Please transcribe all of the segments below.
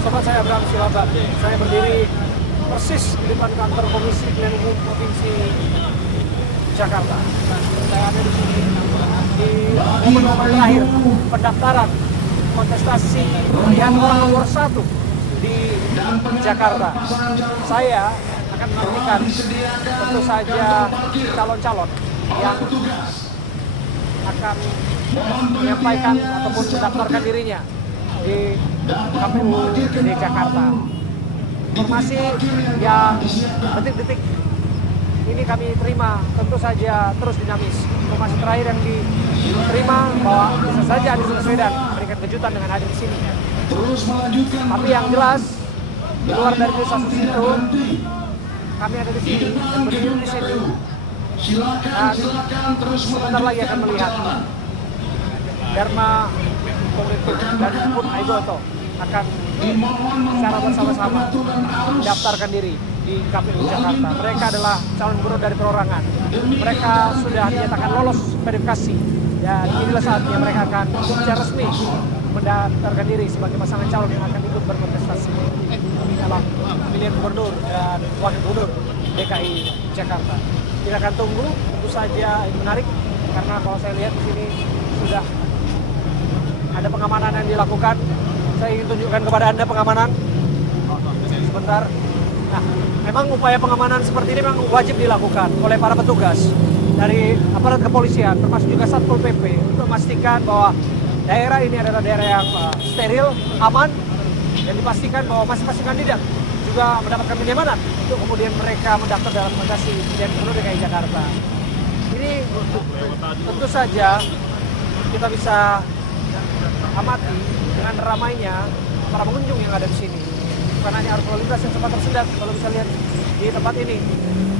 Sobat saya Abraham Silaba. Saya berdiri persis di depan kantor Komisi Pemilihan Umum Provinsi Jakarta. Saya ada di sini di momen-momen terakhir pendaftaran kontestasi pemilihan orang nomor 1 di Jakarta. Saya akan menantikan tentu saja calon-calon yang akan menyampaikan ataupun mendaftarkan dirinya di KPU di Jakarta. Informasi yang detik-detik ini kami terima tentu saja terus dinamis. Informasi terakhir yang diterima bahwa bisa saja Anies Baswedan memberikan kejutan dengan hadir di sini. Tapi yang jelas di luar dari kasus itu kami ada di sini dan berdiri di sini. Dan sebentar lagi akan melihat Dharma Pongrekun dan Pun Aigoto akan secara bersama-sama mendaftarkan diri di KPU Jakarta. Mereka adalah calon gubernur dari perorangan. Mereka sudah dinyatakan lolos verifikasi dan inilah saatnya mereka akan secara resmi mendaftarkan diri sebagai pasangan calon yang akan ikut berkontestasi dalam pemilihan gubernur dan wakil gubernur DKI Jakarta. Kita akan tunggu, tentu saja ini menarik karena kalau saya lihat di sini sudah ada pengamanan yang dilakukan. Saya ingin tunjukkan kepada Anda pengamanan. Sebentar. Nah, memang upaya pengamanan seperti ini memang wajib dilakukan oleh para petugas dari aparat kepolisian, termasuk juga Satpol PP, untuk memastikan bahwa daerah ini adalah daerah yang steril, aman, dan dipastikan bahwa masing-masing kandidat juga mendapatkan kenyamanan untuk kemudian mereka mendaftar dalam kontestasi pemilihan gubernur DKI Jakarta. Ini tentu saja kita bisa amati dengan ramainya para pengunjung yang ada di sini. Bukan hanya arus lalu lintas yang sempat tersendat kalau bisa lihat di tempat ini.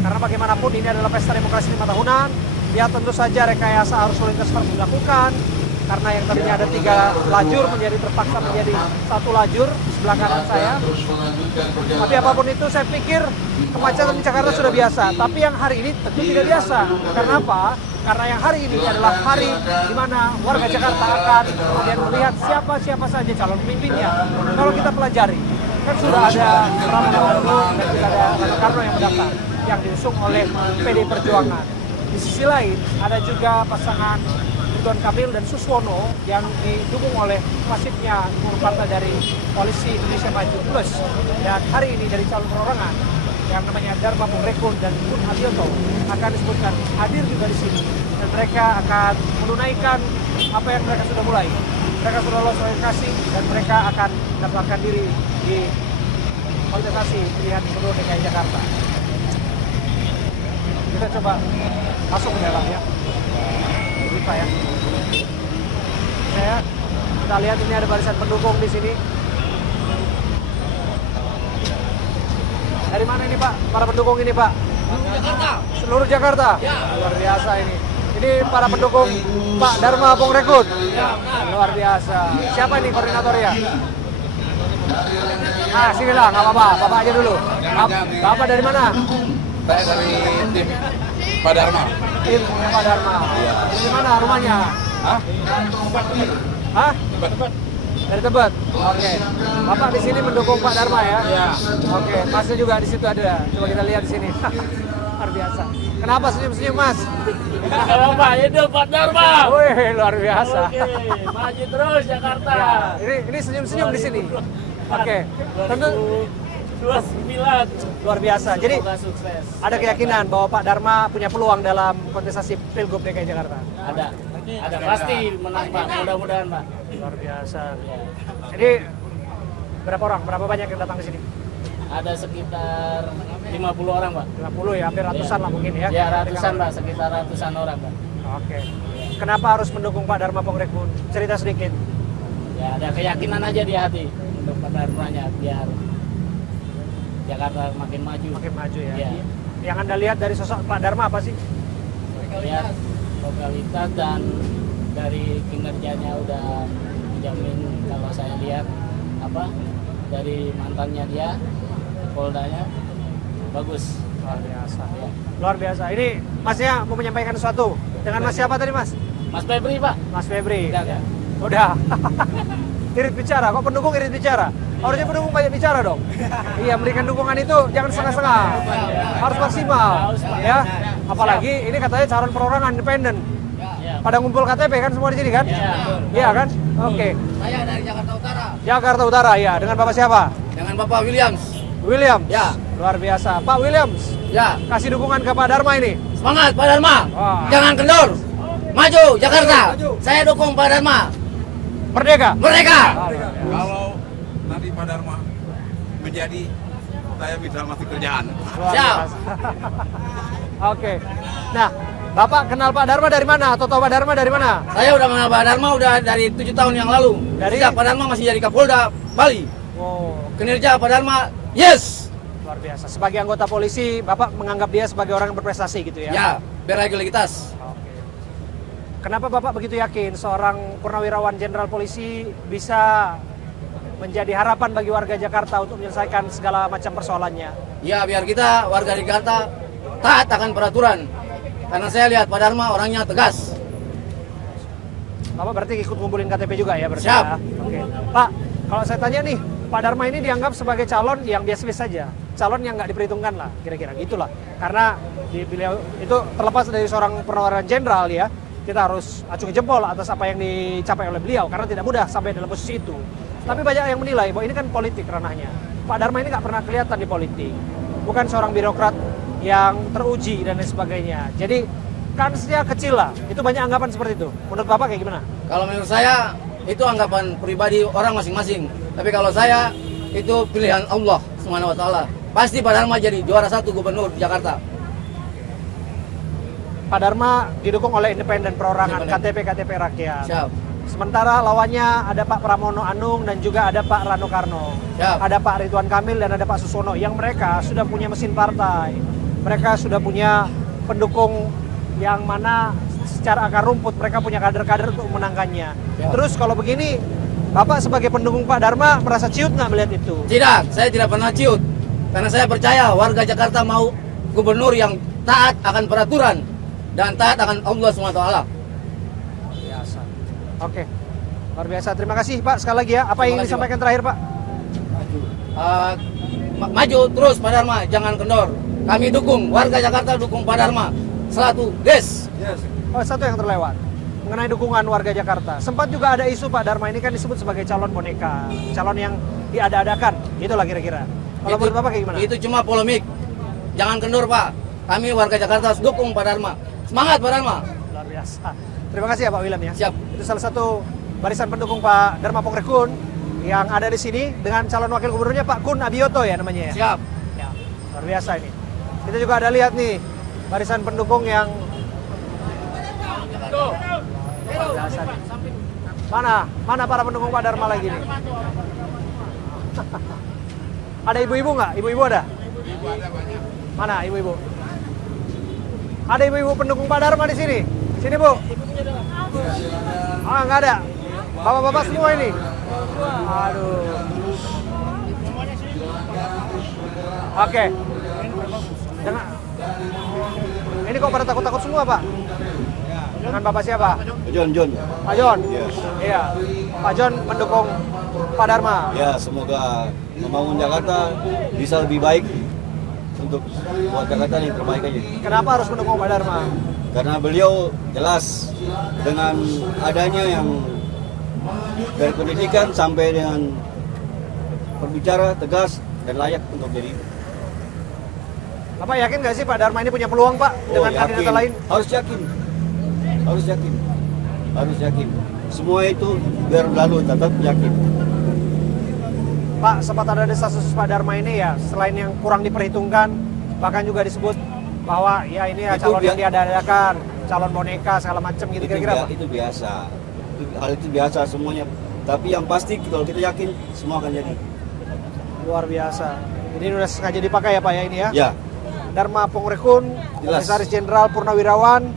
Karena bagaimanapun ini adalah pesta demokrasi 5 tahunan. Ya tentu saja rekayasa arus lalu lintas harus dilakukan. Karena yang tadinya ada 3 lajur menjadi terpaksa menjadi 1 lajur di sebelah kanan saya. Tapi apapun itu saya pikir kemacetan di Jakarta sudah biasa. Tapi yang hari ini tentu tidak biasa. Karena apa? Karena yang hari ini adalah hari di mana warga Jakarta akan kemudian melihat siapa saja calon pemimpinnya. Kalau kita pelajari, kan sudah ada Pramono dan juga ada Rano Karno yang mendaftar, yang diusung oleh PD Perjuangan. Di sisi lain, ada juga pasangan Ridwan Kamil dan Suswono yang didukung oleh masifnya partai dari Koalisi Indonesia Maju Plus. Dan hari ini dari calon perorangan yang namanya Dharma Pongrekun dan Pun Aigoto akan disebutkan hadir juga di sini. Dan mereka akan menunaikan apa yang mereka sudah mulai. Mereka sudah lolos verifikasi dan mereka akan mendaftarkan diri di kontestasi pemilihan gubernur DKI Jakarta. Kita coba masuk ke dalam ya. Kita ya. Kita lihat ini ada barisan pendukung di sini. Dari mana ini Pak? Para pendukung ini Pak? Jakarta. Seluruh Jakarta? Ya. Luar biasa ini. Ini para pendukung Pak Dharma Pongrekun? Ya. Luar biasa. Siapa ini koordinatornya? Ah, sini lah, nggak apa-apa. Bapak aja dulu. Bapak dari mana? Saya dari tim Pak Dharma. Tim Pak Dharma. Iya. Di mana rumahnya? Hah? Hah? Dari Tebet. Oke. Bapak di sini mendukung Pak Dharma ya? Iya. Oke. Masnya juga di situ ada. Coba kita lihat di sini. Luar biasa. Kenapa senyum-senyum Mas? Kalau Pak itu Pak Dharma. Wih, luar biasa. Oke, maju terus Jakarta. Ya, ini senyum-senyum di sini. Oke. Tentu 29. luar biasa. Jadi Semoga sukses. ada keyakinan bahwa Pak Dharma punya peluang dalam kontestasi Pilgub DKI Jakarta. Ada pasti menang Pak. Mudah-mudahan Pak. Luar biasa. Ya. Jadi berapa orang? Berapa banyak yang datang ke sini? Ada sekitar 50 orang Pak. 50 ya, hampir ratusan lah mungkin ya. Ya ratusan Pak, sekitar ratusan orang Pak. Oke. Kenapa harus mendukung Pak Dharma Pongrekun? Cerita sedikit. Ya ada keyakinan aja di hati untuk Pak Dharmanya biar Jakarta makin maju. Makin maju ya. Ya. Yang Anda lihat dari sosok Pak Dharma apa sih? Lihat lokalitas dan dari kinerjanya udah menjamin kalau saya lihat dari mantannya dia Poldanya bagus. Luar biasa. Ya. Luar biasa. Ini Masnya mau menyampaikan sesuatu dengan Mas siapa tadi Mas? Mas Febri Pak. Mas Febri. Udah. Udah. Irit bicara. Kok pendukung irit bicara? Harusnya pendukung banyak bicara dong. Iya, memberikan dukungan itu jangan setengah-setengah. Harus maksimal, ya. Apalagi ini katanya calon perorangan independen. Pada ngumpul KTP kan semua di sini kan? Iya kan? Oke. Saya dari Jakarta Utara. Jakarta Utara, ya. Dengan Bapak siapa? Dengan Bapak Williams. Williams. Ya. Luar biasa. Pak Williams, Ya. kasih dukungan ke Pak Dharma ini. Semangat Pak Dharma. Wah. Jangan kendor. Maju Jakarta. Saya dukung Pak Dharma. Merdeka. Merdeka. Kalau nanti Pak Dharma menjadi, saya bisa masih kerjaan. Luar Siap. biasa. Oke. Nah, Bapak kenal Pak Dharma dari mana? Atau tahu Pak Dharma dari mana? Saya udah mengenal Pak Dharma udah dari 7 tahun yang lalu. Dari? Sejak Pak Dharma masih jadi Kapolda Bali. Wow, Kinerja Pak Dharma, yes. luar biasa. Sebagai anggota polisi, Bapak menganggap dia sebagai orang yang berprestasi gitu ya? Ya, berlegalitas. Oke. Kenapa Bapak begitu yakin seorang purnawirawan jenderal polisi bisa menjadi harapan bagi warga Jakarta untuk menyelesaikan segala macam persoalannya? Ya, biar kita warga Jakarta taat akan peraturan. Karena saya lihat Pak Dharma orangnya tegas. Bapak berarti ikut ngumpulin KTP juga ya berarti Siap. ya? Oke. Pak, kalau saya tanya nih, Pak Dharma ini dianggap sebagai calon yang biasa-biasa saja. Calon yang nggak diperhitungkan lah, kira-kira gitulah. Karena beliau itu terlepas dari seorang purnawirawan jenderal ya, kita harus acungi jempol atas apa yang dicapai oleh beliau. Karena tidak mudah sampai dalam posisi itu. Tapi banyak yang menilai bahwa ini kan politik ranahnya. Pak Dharma ini nggak pernah kelihatan di politik. Bukan seorang birokrat yang teruji dan lain sebagainya. Jadi kansnya kecil lah. Itu banyak anggapan seperti itu. Menurut Bapak kayak gimana? Kalau menurut saya itu anggapan pribadi orang masing-masing. Tapi kalau saya itu pilihan Allah Subhanahu wa taala. Pasti Pak Dharma jadi juara 1 gubernur di Jakarta. Pak Dharma didukung oleh independen perorangan, Independen. KTP rakyat. Siap. Sementara lawannya ada Pak Pramono Anung dan juga ada Pak Rano Karno. Siap. Ada Pak Ridwan Kamil dan ada Pak Susono yang mereka sudah punya mesin partai. Mereka sudah punya pendukung yang mana secara akar rumput mereka punya kader-kader untuk memenangkannya. Siap. Terus kalau begini, Bapak sebagai pendukung Pak Dharma merasa ciut nggak melihat itu? Tidak, saya tidak pernah ciut. Karena saya percaya warga Jakarta mau gubernur yang taat akan peraturan dan taat akan Allah SWT. Biasa. Oke. Luar biasa. Terima kasih Pak sekali lagi ya. Apa yang ingin Terima kasih, disampaikan terakhir Pak? Maju terus Pak Dharma, jangan kendor. Kami dukung, warga Jakarta dukung Pak Dharma. Selatu, yes. Oh, satu yang terlewat. Mengenai dukungan warga Jakarta. Sempat juga ada isu Pak Dharma ini kan disebut sebagai calon boneka. Calon yang diada-adakan. Itulah kira-kira. Kalau menurut Bapak kayak gimana? Itu cuma polemik. Jangan kendor Pak. Kami warga Jakarta harus dukung Pak Dharma. Semangat Pak Dharma. Luar biasa. Terima kasih ya Pak William ya. Siap. Itu salah satu barisan pendukung Pak Dharma Pongrekun yang ada di sini dengan calon wakil gubernurnya Pak Kun Abioto ya namanya ya. Siap. Ya, luar biasa ini. Kita juga ada lihat nih barisan pendukung yang luar biasa nih. Mana para pendukung Pak Dharma lagi nih? Ada ibu-ibu nggak? Ibu-ibu ada? Mana ibu-ibu? Ada ibu-ibu pendukung Pak Dharma di sini? Sini Bu. Ah, nggak ada. Bapak-bapak semua ini. Aduh. Oke. Dengan ini kok pada takut-takut semua Pak? Dengan Bapak siapa? John. Pak John. Iya. Iya. Pak John mendukung Pak Dharma. Ya, semoga membangun Jakarta bisa lebih baik untuk buat Jakarta yang terbaik aja. Kenapa harus mendukung Pak Dharma? Karena beliau jelas dengan adanya yang dari pendidikan sampai dengan berbicara tegas dan layak untuk jadi. Bapak yakin nggak sih Pak Dharma ini punya peluang Pak dengan kandidat lain? Harus yakin. Semua itu biar lalu tetap yakin. Pak, sempat ada desas-desus Pak Dharma ini ya, selain yang kurang diperhitungkan, bahkan juga disebut bahwa ya ini ya Itu calon yang diada-adakan, calon boneka segala macam gitu kira-kira Pak. Itu biasa. Hal itu biasa semuanya. Tapi yang pasti kalau kita yakin semua akan jadi. Luar biasa. Ini udah sengaja dipakai ya Pak ya ini ya. Ya. Dharma Pongrekun, Jelas. Komisaris Jenderal Purnawirawan,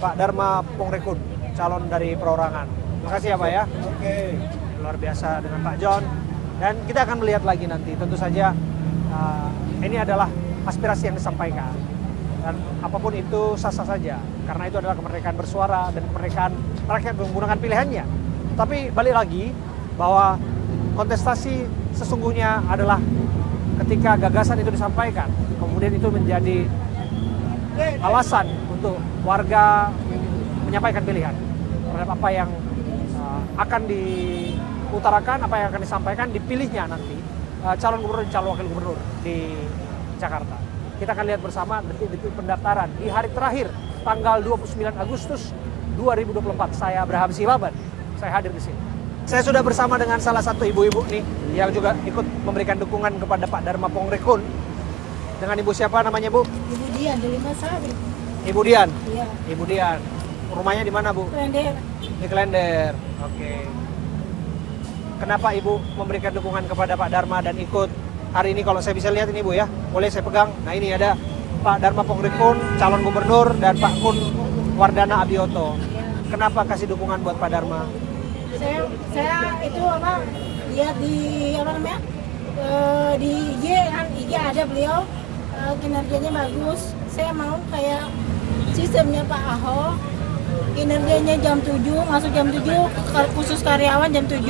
Pak Dharma Pongrekun, calon dari perorangan. Terima kasih ya Pak ya. Oke. Luar biasa dengan Pak John. Dan kita akan melihat lagi nanti. Tentu saja ini adalah aspirasi yang disampaikan. Dan apapun itu sah-sah saja. Karena itu adalah kemerdekaan bersuara dan kemerdekaan rakyat menggunakan pilihannya. Tapi balik lagi bahwa kontestasi sesungguhnya adalah ketika gagasan itu disampaikan, kemudian itu menjadi alasan untuk warga menyampaikan pilihan terhadap apa yang akan diutarakan, apa yang akan disampaikan, dipilihnya nanti calon gubernur dan calon wakil gubernur di Jakarta. Kita akan lihat bersama detik-detik pendaftaran di hari terakhir tanggal 29 Agustus 2024. Saya Abraham Silaban, saya hadir di sini. Saya sudah bersama dengan salah satu ibu-ibu nih yang juga ikut memberikan dukungan kepada Pak Dharma Pongrekun. Dengan ibu siapa namanya, Bu? Ibu Dian dari Masari. Ibu Dian. Iya. Ibu Dian. Rumahnya di mana, Bu? Klender. Di Klender. Oke. Kenapa Ibu memberikan dukungan kepada Pak Dharma dan ikut hari ini? Kalau saya bisa lihat ini, Bu ya. Boleh saya pegang. Nah, ini ada Pak Dharma Pongrekun, calon gubernur, dan Pak Kun Wardana Abioto. Kenapa kasih dukungan buat Pak Dharma? Saya itu apa lihat di apa namanya di IG kan, IG ada beliau kinerjanya bagus. Saya mau kayak sistemnya Pak Ahok, kinerjanya jam 7, masuk jam 7, khusus karyawan jam 7.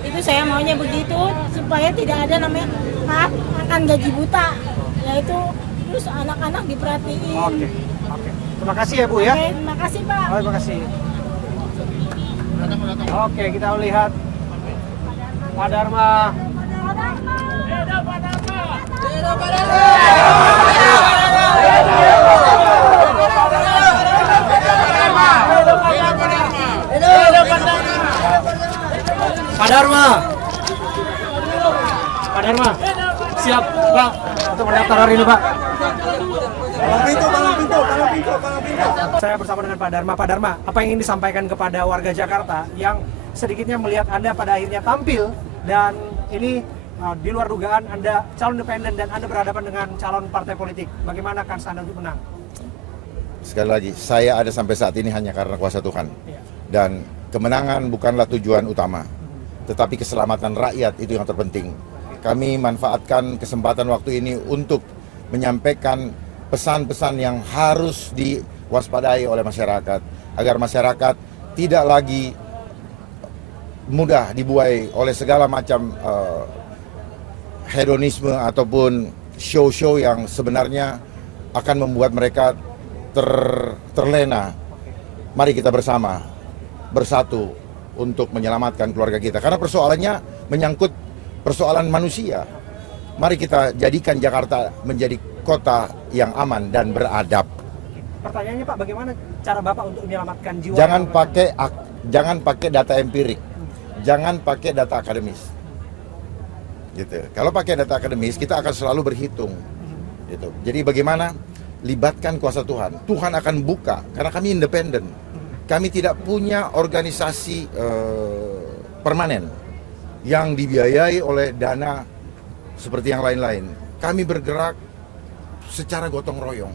Itu saya maunya begitu supaya tidak ada namanya makan gaji buta. Yaitu terus anak-anak diperhatiin. Oke. Terima kasih ya, Bu ya. Oke, terima kasih Pak. Oh, terima kasih. Oke, kita lihat Pak Dharma. Pak Dharma. Pak Dharma. Siap, Pak, untuk mendaftar hari ini, Pak. Palang pintu. Saya bersama dengan Pak Dharma. Pak Dharma, apa yang ingin disampaikan kepada warga Jakarta yang sedikitnya melihat Anda pada akhirnya tampil dan ini di luar dugaan Anda calon independen dan Anda berhadapan dengan calon partai politik. Bagaimana kans Anda untuk menang? Sekali lagi, saya ada sampai saat ini hanya karena kuasa Tuhan. Dan kemenangan bukanlah tujuan utama, tetapi keselamatan rakyat itu yang terpenting. Kami manfaatkan kesempatan waktu ini untuk menyampaikan pesan-pesan yang harus diwaspadai oleh masyarakat, agar masyarakat tidak lagi mudah dibuai oleh segala macam hedonisme ataupun show-show yang sebenarnya akan membuat mereka terlena. Mari kita bersatu untuk menyelamatkan keluarga kita. Karena persoalannya menyangkut persoalan manusia. Mari kita jadikan Jakarta menjadi kota yang aman dan beradab. Pertanyaannya Pak, bagaimana cara Bapak untuk menyelamatkan jiwa? Jangan pakai data empirik. Jangan pakai data akademis. Gitu. Kalau pakai data akademis, kita akan selalu berhitung. Gitu. Jadi bagaimana? Libatkan kuasa Tuhan. Tuhan akan buka, karena kami independen. Kami tidak punya organisasi permanen yang dibiayai oleh dana seperti yang lain-lain. Kami bergerak secara gotong royong.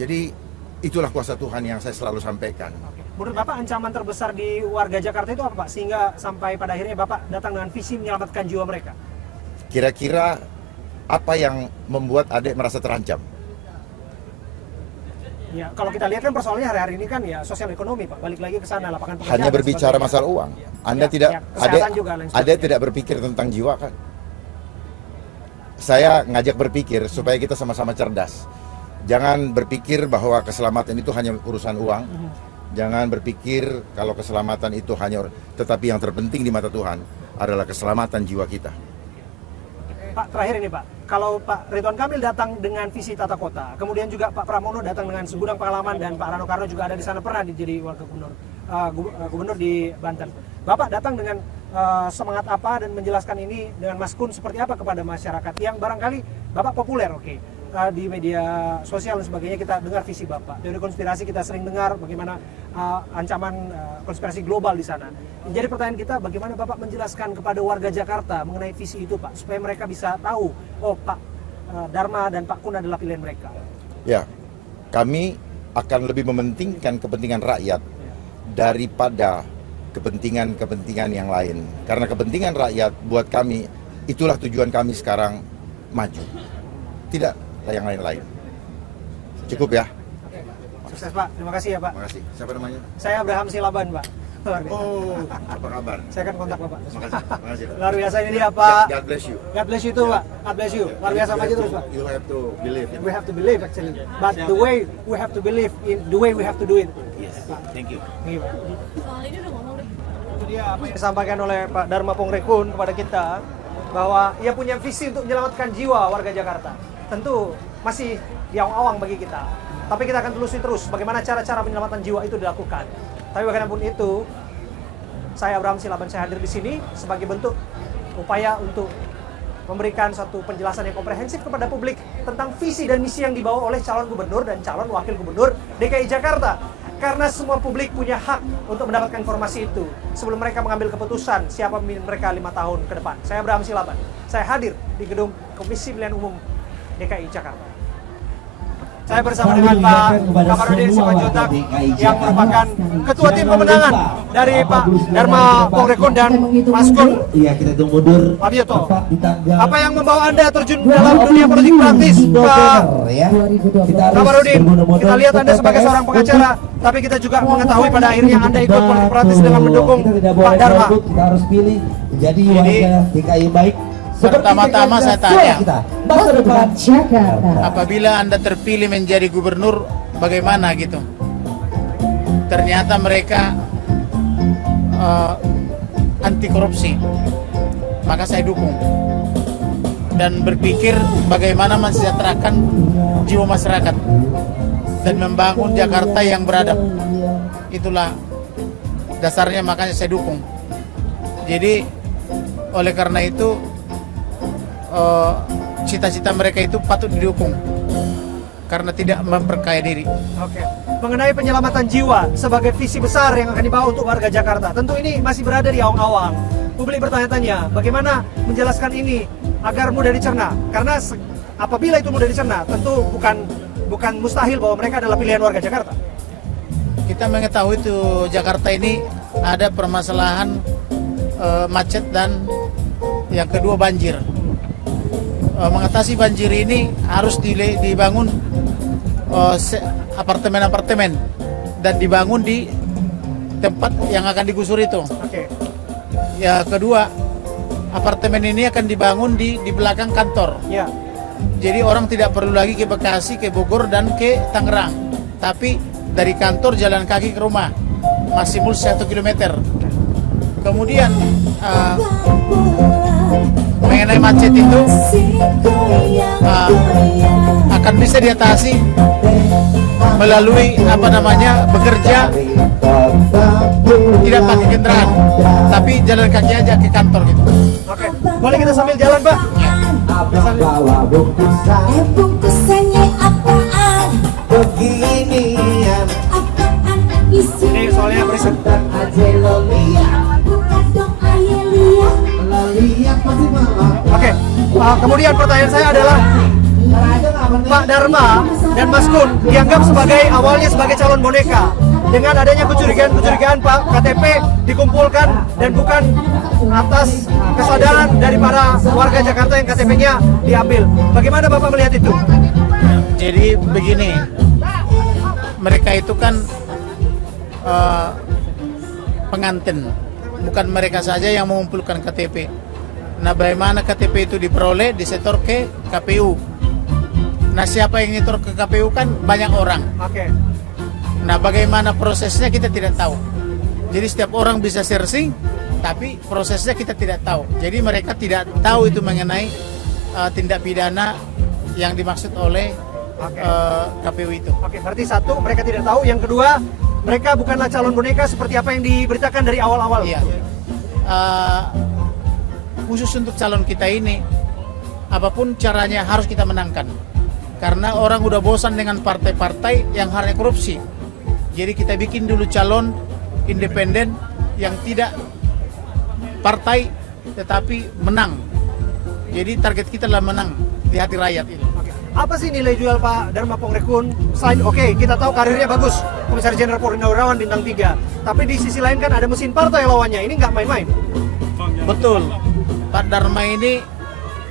Jadi itulah kuasa Tuhan yang saya selalu sampaikan. Menurut Bapak ancaman terbesar di warga Jakarta itu apa Pak? Sehingga sampai pada akhirnya Bapak datang dengan visi menyelamatkan jiwa mereka. Kira-kira apa yang membuat adik merasa terancam? Ya, kalau kita lihat kan persoalannya hari-hari ini kan ya sosial ekonomi Pak. Balik lagi ke sana, lapangan pekerjaan. Hanya berbicara masalah uang. Anda Adik tidak berpikir tentang jiwa kan? Saya ngajak berpikir supaya kita sama-sama cerdas. Jangan berpikir bahwa keselamatan itu hanya urusan uang. Jangan berpikir kalau keselamatan itu hanya, tetapi yang terpenting di mata Tuhan adalah keselamatan jiwa kita. Pak, terakhir ini Pak, kalau Pak Ridwan Kamil datang dengan visi tata kota, kemudian juga Pak Pramono datang dengan segudang pengalaman dan Pak Rano Karno juga ada di sana pernah jadi wakil gubernur di Banten. Bapak datang dengan semangat apa dan menjelaskan ini dengan Mas Kun seperti apa kepada masyarakat yang barangkali Bapak populer, di media sosial dan sebagainya kita dengar visi Bapak. Teori konspirasi kita sering dengar bagaimana ancaman konspirasi global di sana. Jadi pertanyaan kita, bagaimana Bapak menjelaskan kepada warga Jakarta mengenai visi itu Pak, supaya mereka bisa tahu, oh Pak Dharma dan Pak Kun adalah pilihan mereka. Ya, kami akan lebih mementingkan kepentingan rakyat daripada kepentingan-kepentingan yang lain. Karena kepentingan rakyat buat kami, itulah tujuan kami sekarang maju. Tidak yang lain-lain. Cukup ya. Sukses Pak, terima kasih ya Pak. Terima kasih. Siapa namanya? Saya Abraham Silaban Pak. Luar biasa. Oh, apa kabar? Saya akan kontak Bapak. Makasih. Luar biasa ini dia Pak. God bless you. God bless you too Pak. God bless you. Luar biasa maju terus Pak. You have to believe. We have to believe actually. But the way we have to believe in the way we have to do it. Yes. Thank you. Ini Pak. Itu dia apa yang disampaikan oleh Pak Dharma Pongrekun kepada kita bahwa ia punya visi untuk menyelamatkan jiwa warga Jakarta. Tentu masih di awang-awang bagi kita. Tapi kita akan telusuri terus bagaimana cara-cara penyelamatan jiwa itu dilakukan. Tapi bagaimanapun itu, saya Abraham Silaban, saya hadir di sini sebagai bentuk upaya untuk memberikan satu penjelasan yang komprehensif kepada publik tentang visi dan misi yang dibawa oleh calon gubernur dan calon wakil gubernur DKI Jakarta. Karena semua publik punya hak untuk mendapatkan informasi itu sebelum mereka mengambil keputusan siapa pemimpin mereka 5 tahun ke depan. Saya Abraham Silaban, saya hadir di gedung Komisi Pemilihan Umum DKI Jakarta. Saya bersama dengan Pak Kamarudin Simanjuntak yang merupakan Ketua Tim Pemenangan dari Pak Dharma Pongrekun dan Mas Kun Iya, kita tunggu mundur. Abioto. Apa yang membawa Anda terjun dalam dunia politik praktis, Pak Ya. Kamarudin? Kita lihat Anda sebagai seorang pengacara, tapi kita juga mengetahui pada akhirnya Anda ikut politik praktis dengan mendukung Pak Dharma. Kita harus pilih jadi warga DKI baik. Pertama-tama saya tanya, Masa depan Jakarta. apabila Anda terpilih menjadi gubernur, bagaimana gitu? Ternyata mereka anti korupsi, maka saya dukung dan berpikir bagaimana mensejahterakan jiwa masyarakat dan membangun Jakarta yang beradab. Itulah dasarnya, makanya saya dukung. Jadi oleh karena itu cita-cita mereka itu patut didukung karena tidak memperkaya diri. Oke. Mengenai penyelamatan jiwa sebagai visi besar yang akan dibawa untuk warga Jakarta, tentu ini masih berada di awang-awang. Publik bertanya-tanya, bagaimana menjelaskan ini agar mudah dicerna? Karena apabila itu mudah dicerna, tentu bukan mustahil bahwa mereka adalah pilihan warga Jakarta. Kita mengetahui itu Jakarta ini ada permasalahan macet dan yang kedua banjir. Mengatasi banjir ini harus dibangun apartemen-apartemen dan dibangun di tempat yang akan digusur itu. Oke. Ya kedua, apartemen ini akan dibangun di belakang kantor. Ya. Jadi orang tidak perlu lagi ke Bekasi, ke Bogor dan ke Tangerang, tapi dari kantor jalan kaki ke rumah maksimal 1 km. Kemudian mengenai macet itu akan bisa diatasi melalui bekerja tidak pakai kendaraan, tapi jalan kaki aja ke kantor gitu. Oke. Boleh kita sambil jalan, Pak? Bawa bungkusan. Bungkusannya apaan? Beginian. Apaan isinya? Ini soalnya berisik. Aja lo lihat. Buka dong ayah lihat. Lo lihat pasti malah. Oke. Kemudian pertanyaan saya adalah, Pak Dharma dan Mas Kun dianggap awalnya sebagai calon boneka. Dengan adanya kecurigaan Pak KTP dikumpulkan dan bukan atas kesadaran dari para warga Jakarta yang KTP-nya diambil. Bagaimana Bapak melihat itu? Jadi begini, mereka itu kan pengantin, bukan mereka saja yang mengumpulkan KTP. Nah, bagaimana KTP itu diperoleh, disetor ke KPU. Nah, siapa yang nyetor ke KPU kan banyak orang. Oke. Nah, bagaimana prosesnya kita tidak tahu. Jadi setiap orang bisa searching, tapi prosesnya kita tidak tahu. Jadi mereka tidak tahu itu mengenai tindak pidana yang dimaksud oleh KPU itu. Oke, berarti satu, mereka tidak tahu. Yang kedua, mereka bukanlah calon boneka seperti apa yang diberitakan dari awal-awal. Iya. Khusus untuk calon kita ini, apapun caranya harus kita menangkan. Karena orang udah bosan dengan partai-partai yang hanya korupsi. Jadi kita bikin dulu calon independen yang tidak partai tetapi menang. Jadi target kita adalah menang di hati rakyat ini. Apa sih nilai jual Pak Dharma Pongrekun? Selain kita tahu karirnya bagus, Komisaris Jenderal Purnawirawan bintang 3. Tapi di sisi lain kan ada mesin partai lawannya. Ini nggak main-main. Betul. Pak Dharma ini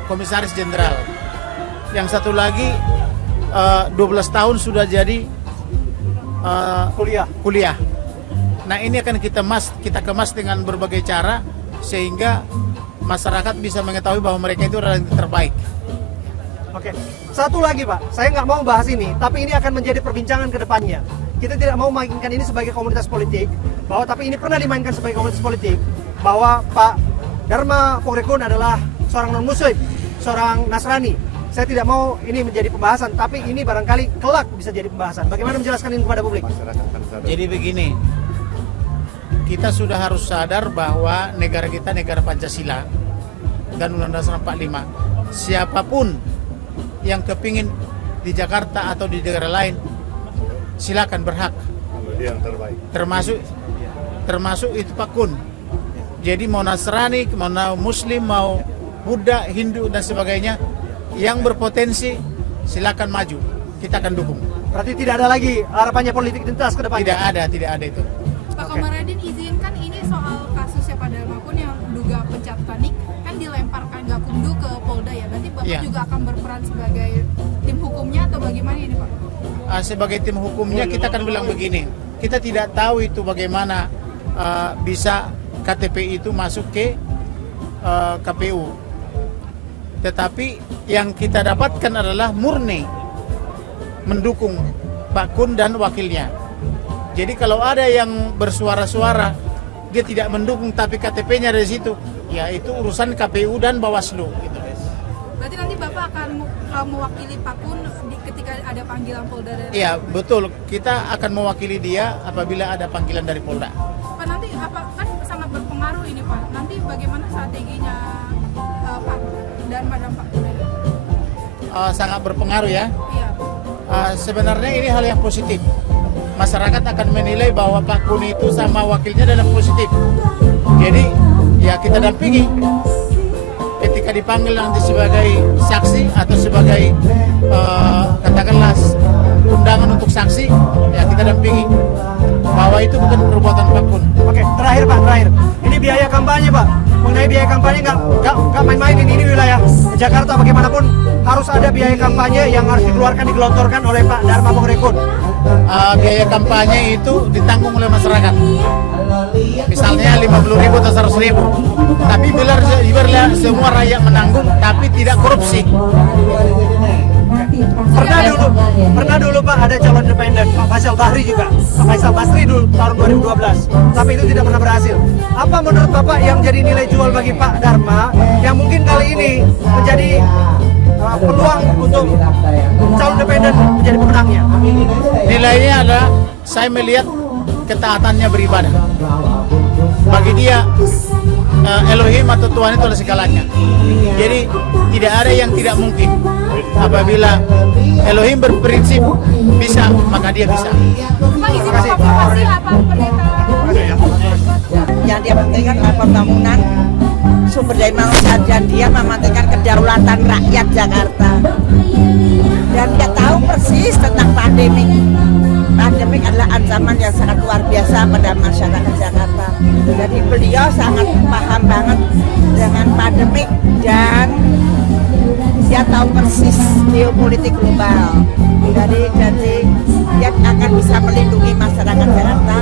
Komisaris Jenderal. Yang satu lagi 12 tahun sudah jadi kuliah. Nah ini akan kita kemas dengan berbagai cara sehingga masyarakat bisa mengetahui bahwa mereka itu adalah yang terbaik. Oke, satu lagi Pak, saya nggak mau bahas ini, tapi ini akan menjadi perbincangan ke depannya. Kita tidak mau mainkan ini sebagai komunitas politik, tapi ini pernah dimainkan sebagai komunitas politik, bahwa Pak Dharma Pongrekun adalah seorang non-muslim, seorang Nasrani. Saya tidak mau ini menjadi pembahasan, tapi ini barangkali kelak bisa jadi pembahasan. Bagaimana menjelaskan ini kepada publik? Jadi begini, kita sudah harus sadar bahwa negara kita negara Pancasila dan Undang-Undang Dasar 45. Siapapun yang kepingin di Jakarta atau di negara lain, silakan, berhak. Termasuk itu Pak Kun. Jadi mau Nasrani, mau Muslim, mau Buddha, Hindu dan sebagainya, yang berpotensi silakan maju. Kita akan dukung. Berarti tidak ada lagi harapannya politik identitas ke depannya? Tidak ada itu. Pak Komarudin, izinkan ini soal kasusnya Pak Dharma Kun yang duga pencatatanik kan dilemparkan Gakumdu ke Polda ya. Berarti Bapak juga akan berperan sebagai tim hukumnya atau bagaimana ini Pak? Sebagai tim hukumnya kita akan bilang begini, kita tidak tahu itu bagaimana bisa KTP itu masuk ke KPU. Tetapi yang kita dapatkan adalah murni mendukung Pak Kun dan wakilnya. Jadi kalau ada yang bersuara-suara dia tidak mendukung tapi KTP-nya dari situ, ya itu urusan KPU dan Bawaslu gitu. Berarti nanti Bapak akan mewakili Pak Kun ketika ada panggilan Polda dari... Iya, betul. Kita akan mewakili dia apabila ada panggilan dari Polda. Pak, nanti apa kan sangat berpengaruh ini Pak. Nanti bagaimana strateginya Pak dan Madam Pak Kun? Sangat berpengaruh ya. Iya. Sebenarnya ini hal yang positif. Masyarakat akan menilai bahwa Pak Kun itu sama wakilnya dalam positif. Jadi ya kita dampingi. Ketika dipanggil nanti sebagai saksi atau sebagai katakanlah undangan untuk saksi, ya kita dampingi bahwa itu bukan perbuatan Pak Kun. Oke, terakhir Pak, terakhir. Ini biaya kampanye Pak. Mengenai biaya kampanye nggak main-main ini wilayah Jakarta bagaimanapun harus ada biaya kampanye yang harus dikeluarkan, digelontorkan oleh Pak Dharma Pongrekun. Biaya kampanye itu ditanggung oleh masyarakat. Misalnya 50.000 atau 100.000. Tapi bila semua rakyat menanggung tapi tidak korupsi. Pernah dulu Pak ada calon independen, Pak Faisal Bahri juga, Pak Faisal Basri dulu tahun 2012, tapi itu tidak pernah berhasil. Apa menurut Bapak yang jadi nilai jual bagi Pak Dharma yang mungkin kali ini menjadi peluang untuk calon independen menjadi pemenangnya? Nilainya adalah saya melihat ketaatannya beribadah. Bagi dia Elohim atau Tuhan itu adalah segalanya. Jadi tidak ada yang tidak mungkin. Apabila Elohim berprinsip bisa, maka dia bisa. Pak, izin Bapak sih apa pendeta? Yang dia pentingkan adalah pembangunan sumber daya manusia dan dia mementingkan kedaulatan rakyat Jakarta. Dan dia tahu persis tentang pandemik. Pandemik adalah ancaman yang sangat luar biasa pada masyarakat Jakarta. Jadi beliau sangat paham banget dengan pandemik dan dia tahu persis geopolitik global. Jadi dia akan bisa melindungi masyarakat Jakarta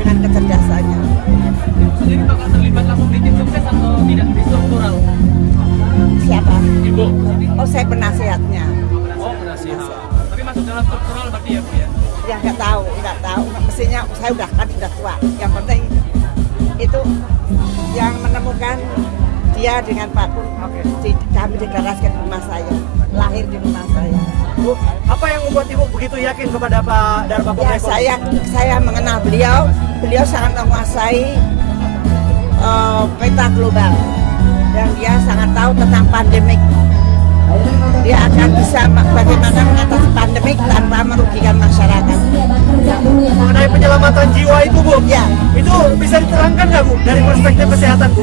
dengan kecerdasannya. Sendiri bakal terlibat langsung di tim sukses atau tidak di struktural? Siapa? Ibu. Oh, saya penasihatnya. Oh, penasihat. Tapi masuk dalam struktural berarti ya Bu ya? Ya nggak tahu. Mestinya saya sudah tua. Yang penting itu yang menemukan dia dengan Pak Kun. Kami deklarasikan di rumah saya, lahir di rumah saya. Bu, apa yang membuat Ibu begitu yakin kepada Pak Dharma Pongrekun? Ya, saya mengenal beliau sangat menguasai peta global dan dia sangat tahu tentang pandemik. Dia akan bisa bagaimana mengatasi pandemik tanpa merugikan masyarakat. Mengenai penyelamatan jiwa itu Bu, ya. Itu bisa diterangkan nggak Bu dari perspektif kesehatan Bu?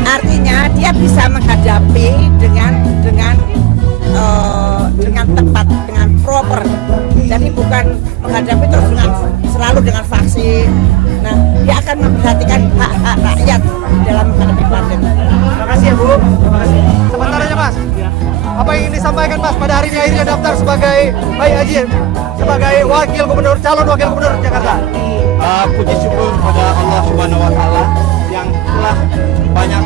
Artinya dia bisa menghadapi dengan tepat, dengan proper. Jadi bukan menghadapi terus selalu dengan vaksin. Nah, dia akan memperhatikan hak-hak rakyat dalam menghadapi pandemi. Terima kasih ya Bu. Terima kasih. Sebentar aja Mas. Apa yang ingin disampaikan Mas pada hari ini akhirnya daftar sebagai sebagai calon wakil gubernur Jakarta? Puji syukur pada Allah Subhanahu Wa Taala yang telah banyak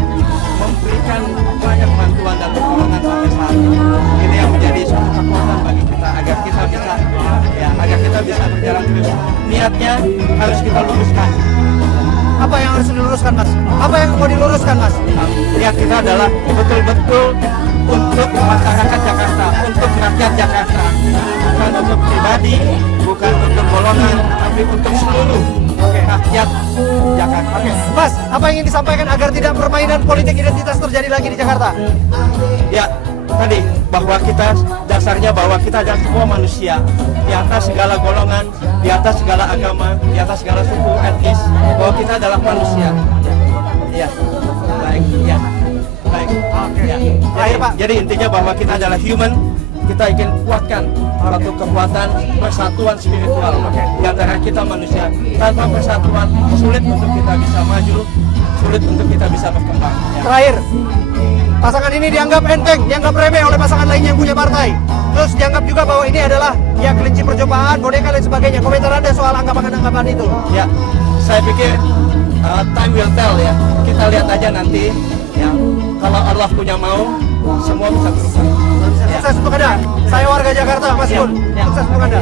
memberikan banyak bantuan dan pertolongan sampai saat ini. Ini yang menjadi suatu kekuatan bagi kita agar kita bisa berjalan terus. Niatnya harus kita luruskan. Apa yang harus diluruskan Mas? Apa yang mau diluruskan Mas? Niat kita adalah betul-betul untuk masyarakat Jakarta, untuk rakyat Jakarta, bukan untuk pribadi, bukan untuk golongan, tapi untuk seluruh rakyat Jakarta. Oke. Mas, apa yang ingin disampaikan agar tidak permainan politik identitas terjadi lagi di Jakarta? Ya, tadi bahwa kita dasarnya bahwa kita adalah semua manusia di atas segala golongan, di atas segala agama, di atas segala suku etnis, bahwa kita adalah manusia. Ya, baik, ya, baik. Oke. Ya. Terakhir, Pak. Jadi intinya bahwa kita adalah human. Kita ingin kuatkan suatu kekuatan persatuan spiritual di antara kita manusia. Tanpa persatuan sulit untuk kita bisa maju, sulit untuk kita bisa berkembang. Ya. Terakhir, pasangan ini dianggap enteng, dianggap remeh oleh pasangan lainnya yang punya partai. Terus dianggap juga bahwa ini adalah ya kelinci percobaan, boneka dan sebagainya. Komentar Anda soal anggapan-anggapan itu? Ya, saya pikir time will tell ya. Kita lihat aja nanti. Ya, kalau Allah punya mau, semua bisa berubah. Sukses untuk Anda. Saya warga Jakarta, Mas Gun. Sukses untuk Anda.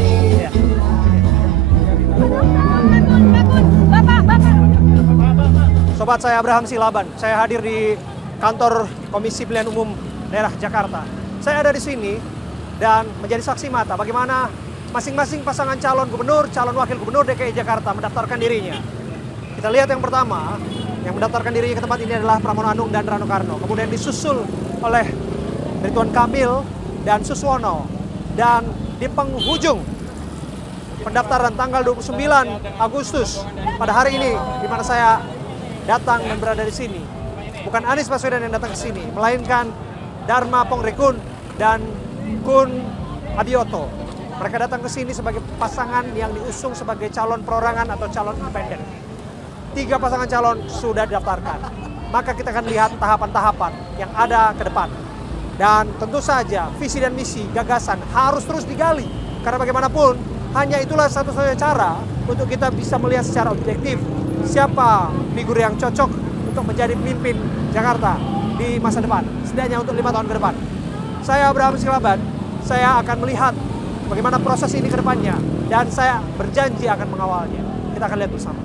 Sobat saya Abraham Silaban. Saya hadir di kantor Komisi Pemilihan Umum Daerah Jakarta. Saya ada di sini dan menjadi saksi mata bagaimana masing-masing pasangan calon gubernur, calon wakil gubernur DKI Jakarta mendaftarkan dirinya. Kita lihat yang pertama, yang mendaftarkan dirinya ke tempat ini adalah Pramono Anung dan Rano Karno. Kemudian disusul oleh Ridwan Kamil dan Suswono. Dan di penghujung pendaftaran tanggal 29 Agustus pada hari ini, di mana saya datang dan berada di sini, bukan Anies Baswedan yang datang ke sini, melainkan Dharma Pongrekun dan Kun Adioto. Mereka datang ke sini sebagai pasangan yang diusung sebagai calon perorangan atau calon independen. 3 pasangan calon sudah didaftarkan. Maka kita akan lihat tahapan-tahapan yang ada ke depan. Dan tentu saja visi dan misi, gagasan harus terus digali. Karena bagaimanapun hanya itulah satu-satunya cara untuk kita bisa melihat secara objektif siapa figur yang cocok untuk menjadi pemimpin Jakarta di masa depan. Setidaknya untuk 5 tahun ke depan. Saya Abraham Silaban, saya akan melihat bagaimana proses ini ke depannya. Dan saya berjanji akan mengawalnya. Kita akan lihat bersama.